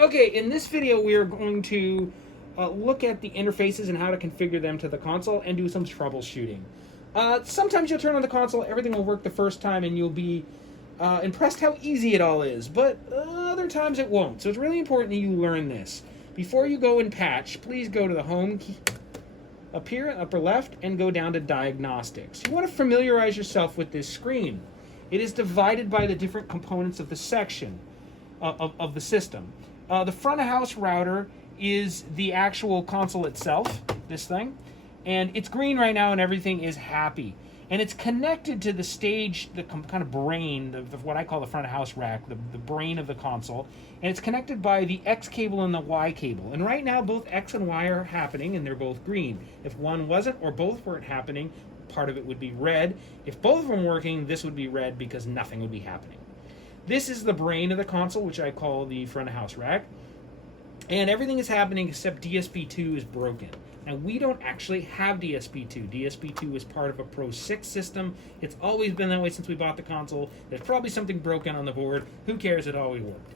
Okay, in this video we are going to look at the interfaces and how to configure them to the console and do some troubleshooting. Sometimes you'll turn on the console, everything will work the first time, and you'll be impressed how easy it all is, but other times it won't. So it's really important that you learn this. Before you go and patch, please go to the home key up here, upper left, and go down to diagnostics. You want to familiarize yourself with this screen. It is divided by the different components of the section of the system. The front of house router is the actual console itself, this thing, and it's green right now and everything is happy. And it's connected to the stage, the kind of brain, what I call the front of house rack, the brain of the console, and it's connected by the X cable and the Y cable. And right now both X and Y are happening and they're both green. If one wasn't or both weren't happening, part of it would be red. If both of them were working, this would be red because nothing would be happening. This is the brain of the console, which I call the front of house rack. And everything is happening except DSP2 is broken. Now, we don't actually have DSP2. DSP2 is part of a Pro 6 system. It's always been that way since we bought the console. There's probably something broken on the board. Who cares? It always worked.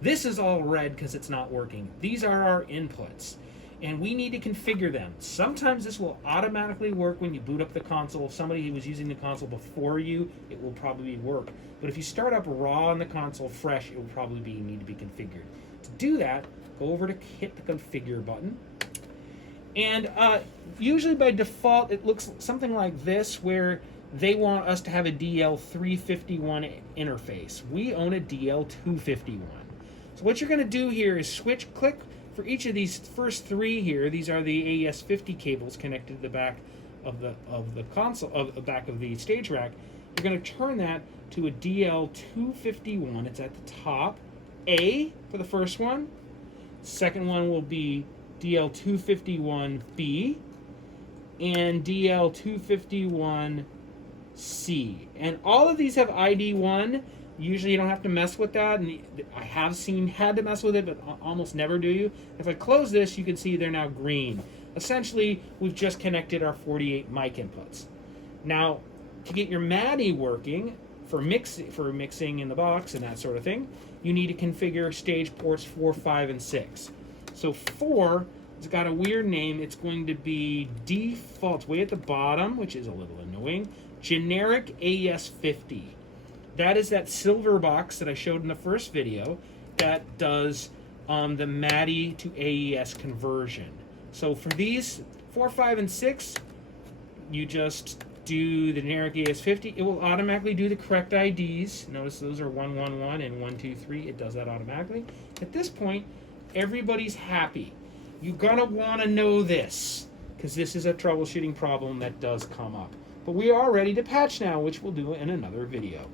This is all red because it's not working. These are our inputs, and we need to configure them. Sometimes this will automatically work when you boot up the console. If somebody who was using the console before you, it will probably work. But if you start up raw on the console fresh, it will probably need to be configured. To do that, go over to hit the configure button. And usually by default, it looks something like this, where they want us to have a DL351 interface. We own a DL251. So what you're going to do here is click for each of these first three here. These are the AES50 cables connected to the back of the console, of the back of the stage rack. You're going to turn that to a DL251. It's at the top. A for the first one. Second one will be DL251B and DL251C. And all of these have ID1. Usually you don't have to mess with that, and I have had to mess with it, but almost never do you. If I close this, you can see they're now green. Essentially, we've just connected our 48 mic inputs. Now, to get your MADI working for mixing in the box and that sort of thing, you need to configure stage ports 4, 5, and 6. So 4, it's got a weird name. It's going to be default, way at the bottom, which is a little annoying, generic AES50. That is that silver box that I showed in the first video that does the MADI to AES conversion. So for these 4, 5, and 6, you just do the generic AES50. It will automatically do the correct IDs. Notice those are 111 and 123. It does that automatically. At this point, everybody's happy. You're gonna want to know this, because this is a troubleshooting problem that does come up. But we are ready to patch now, which we'll do in another video.